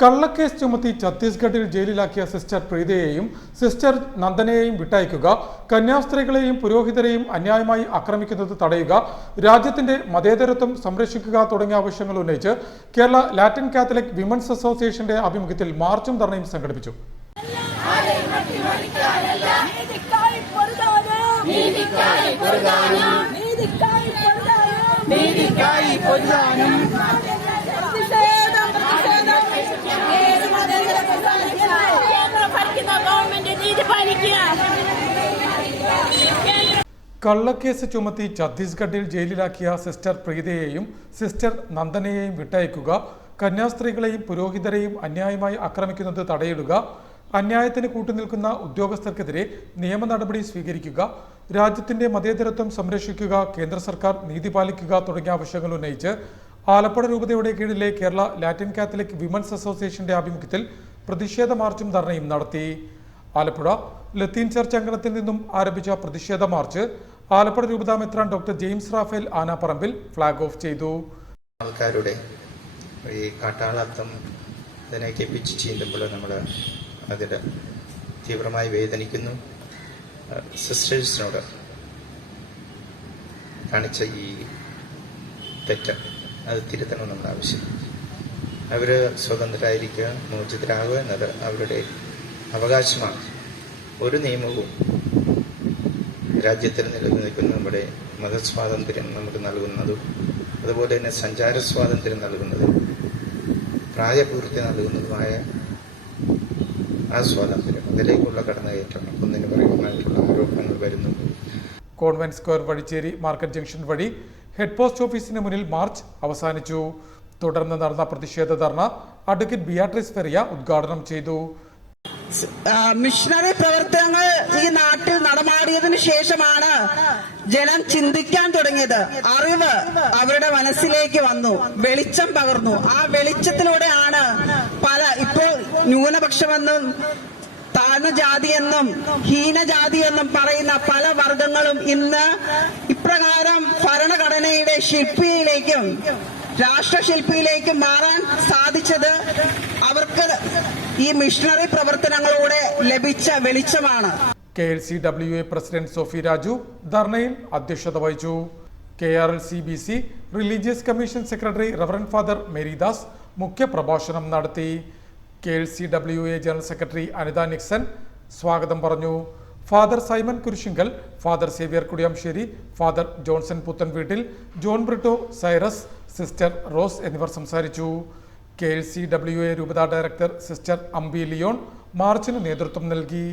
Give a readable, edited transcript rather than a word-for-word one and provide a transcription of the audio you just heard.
കള്ളക്കേസ് ചുമത്തി ഛത്തീസ്ഗഡിൽ ജയിലിലാക്കിയ sister പ്രീതയെയും sister നന്ദനയെയും വിട്ടയക്കുക, കന്യാസ്ത്രീകളെയും പുരോഹിതരെയും അന്യായമായി ആക്രമിക്കുന്നത് തടയുക, രാജ്യത്തിന്റെ മതേതരത്വം സംരക്ഷിക്കുക തുടങ്ങിയ ആവശ്യങ്ങൾ ഉന്നയിച്ച് കേരള ലാറ്റിൻ കാത്തലിക് വിമൻസ് അസോസിയേഷന്റെ ആഭിമുഖ്യത്തിൽ മാർച്ചും ധർണയും സംഘടിപ്പിച്ചു. കള്ളക്കേസ് ചുമത്തി ഛത്തീസ്ഗഡിൽ ജയിലിലാക്കിയ സിസ്റ്റർ പ്രീതയെയും സിസ്റ്റർ നന്ദനയെയും വിട്ടയക്കുക, കന്യാസ്ത്രീകളെയും പുരോഹിതരെയും അന്യായമായി ആക്രമിക്കുന്നത് തടയിടുക, അന്യായത്തിന് കൂട്ടുനിൽക്കുന്ന ഉദ്യോഗസ്ഥർക്കെതിരെ നിയമ നടപടി സ്വീകരിക്കുക, രാജ്യത്തിന്റെ മതേതരത്വം സംരക്ഷിക്കുക, കേന്ദ്ര സർക്കാർ നീതി പാലിക്കുക തുടങ്ങിയ ആവശ്യങ്ങൾ ഉന്നയിച്ച് ആലപ്പുഴ രൂപതയുടെ കീഴിലെ കേരള ലാറ്റിൻ കാത്തലിക് വിമൻസ് അസോസിയേഷന്റെ ആഭിമുഖ്യത്തിൽ പ്രതിഷേധ മാർച്ചും ധർണയും നടത്തി. ആലപ്പുഴ ലത്തീൻ ചർച്ച് അങ്കണത്തിൽ നിന്നും ആരംഭിച്ച പ്രതിഷേധ മാർച്ച് ആലപ്പുഴ രൂപതാ മെത്രാൻ doctor James Raphael Anapparambil flag off ചെയ്തു. ആൾക്കാരുടെ ഈ കാട്ടാളത്വം ഇതിനൊക്കെ പിച്ച് ചെയ്യുമ്പോൾ നമ്മൾ അതിൽ തീവ്രമായി വേദനിക്കുന്നു. സിസ്റ്റേഴ്സിനോട് കാണിച്ച ഈ തെറ്റ് അത് തിരുത്തണം നമ്മുടെ ആവശ്യം. അവർ സ്വതന്ത്രരായിരിക്കുക, മോചിതരാകുക എന്നത് അവരുടെ അവകാശമാണ്. ഒരു നിയമവും രാജ്യത്തിൽ നിലനിൽക്കുന്ന നമ്മുടെ മതസ്വാതന്ത്ര്യം നമുക്ക് നൽകുന്നതും അതുപോലെ തന്നെ സഞ്ചാര സ്വാതന്ത്ര്യം നൽകുന്നതും പ്രായപൂർത്തി നൽകുന്നതുമായ ആ സ്വാതന്ത്ര്യം അതിലേക്കുള്ള കടന്നുകയറ്റമാണ് ഒന്നിനു പറയുമായിട്ടുള്ള ആരോപണങ്ങൾ വരുന്നു. Convent square Vazhicherry market junction വഴി ഹെഡ് പോസ്റ്റ് ഓഫീസിന് മുന്നിൽ മാർച്ച് അവസാനിച്ചു. തുടർന്ന് നടന്ന പ്രതിഷേധ ധർണ അഡ്വക്കേറ്റ് ബിയാട്രിസ് ഫെറിയ ഉദ്ഘാടനം ചെയ്തു. മിഷണറി പ്രവർത്തനങ്ങൾ ഈ നാട്ടിൽ നടമാടിയതിനു ശേഷമാണ് ജനം ചിന്തിക്കാൻ തുടങ്ങിയത്. അറിവ് അവരുടെ മനസ്സിലേക്ക് വന്നു, വെളിച്ചം പകർന്നു. ആ വെളിച്ചത്തിലൂടെയാണ് ഇപ്പോൾ ന്യൂനപക്ഷമെന്നും താഴ്ന്ന ജാതിയെന്നും ഹീനജാതിയെന്നും പറയുന്ന പല വർഗങ്ങളും ഇന്ന് ഇപ്രകാരം ഭരണഘടനയുടെ ശില്പിയിലേക്കും രാഷ്ട്രശില്പിയിലേക്കും മാറാൻ സാധിച്ചത് അവർക്ക് ഈ മിഷണറി പ്രവർത്തനങ്ങളോടെ ലഭിച്ച വെളിച്ചമാണ്. KLCWA പ്രസിഡന്റ് സോഫി രാജു ധർണയിൽ അധ്യക്ഷത വഹിച്ചു. KRLCBC religious commission secretary reverend father Marydas മുഖ്യപ്രഭാഷണം നടത്തി. KLCWA general secretary Anitha Nixon സ്വാഗതം പറഞ്ഞു. Father Simon Kurisinkal, father Xavier Kudiyamssery, father Johnson Puthenveettil, John Britto, Cyrus, sister Rose എന്നിവർ സംസാരിച്ചു. KLCWA രൂപതാ ഡയറക്ടർ സിസ്റ്റർ അംബി ലിയോൺ മാർച്ചിന് നേതൃത്വം നൽകി.